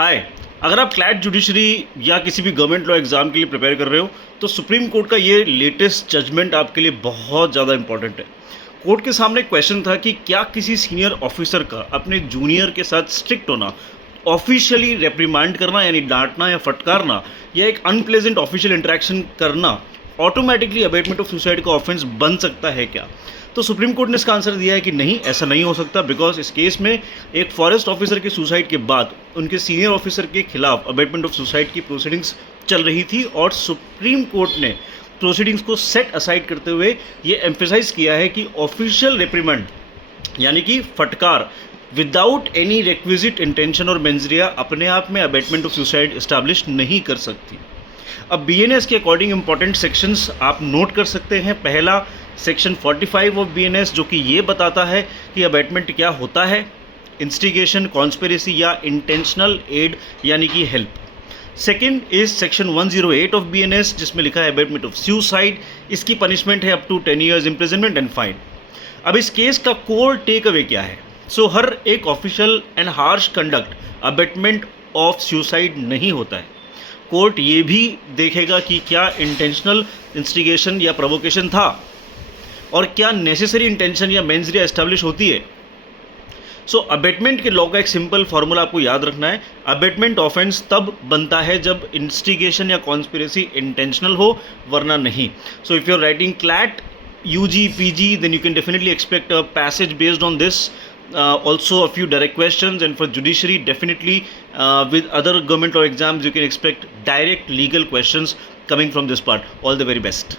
हाय। अगर आप CLAT judiciary या किसी भी गवर्नमेंट लॉ एग्ज़ाम के लिए प्रिपेयर कर रहे हो तो सुप्रीम कोर्ट का ये लेटेस्ट जजमेंट आपके लिए बहुत ज़्यादा इंपॉर्टेंट है। कोर्ट के सामने क्वेश्चन था कि क्या किसी सीनियर ऑफिसर का अपने जूनियर के साथ स्ट्रिक्ट होना, ऑफिशियली रेप्रिमांड करना यानी डांटना या फटकारना, या एक अनप्लेजेंट ऑफिशियल इंटरेक्शन करना ऑटोमेटिकली अबेटमेंट ऑफ सुसाइड का ऑफेंस बन सकता है क्या। तो सुप्रीम कोर्ट ने इसका आंसर दिया है कि नहीं, ऐसा नहीं हो सकता, बिकॉज इस केस में एक फॉरेस्ट ऑफिसर के सुसाइड के बाद उनके सीनियर ऑफिसर के खिलाफ अबेटमेंट ऑफ सुसाइड की प्रोसीडिंग्स चल रही थी और सुप्रीम कोर्ट ने प्रोसीडिंग्स को सेट असाइड करते हुए ये एम्फेसाइज किया है कि ऑफिशियल रेप्रिमेंड यानी कि फटकार विदाउट एनी रिक्विजिट इंटेंशन और मेंजरिया अपने आप में अबेटमेंट ऑफ सुसाइड इस्टेब्लिश नहीं कर सकती। अब बीएनएस के अकॉर्डिंग इंपॉर्टेंट सेक्शंस आप नोट कर सकते हैं। पहला सेक्शन 45 ऑफ बीएनएस जो कि ये बताता है कि अबेटमेंट क्या होता है, इंस्टिगेशन, कॉन्स्पिरेसी या इंटेंशनल एड यानी कि help. Second is section 108 of BNS जिसमें लिखा है अबेटमेंट ऑफ सुसाइड। इसकी पनिशमेंट है up to 10 years imprisonment and fine. अब इस केस का कोर टेक अवे क्या है? हर एक official and harsh conduct abetment of suicide नहीं होता है। कोर्ट ये भी देखेगा कि क्या इंटेंशनल इंस्टिगेशन या प्रोवोकेशन था और क्या नेसेसरी इंटेंशन या मेंस रिया एस्टेब्लिश होती है। अबेटमेंट के लॉ का एक सिंपल फार्मूला आपको याद रखना है। अबेटमेंट ऑफेंस तब बनता है जब इंस्टिगेशन या कॉन्स्पिरेसी इंटेंशनल हो, वरना नहीं। If you are writing CLAT UG PG then you can definitely expect a passage based on this. Also a few direct questions, and for judiciary definitely with other government law exams you can expect direct legal questions coming from this part. All the very best.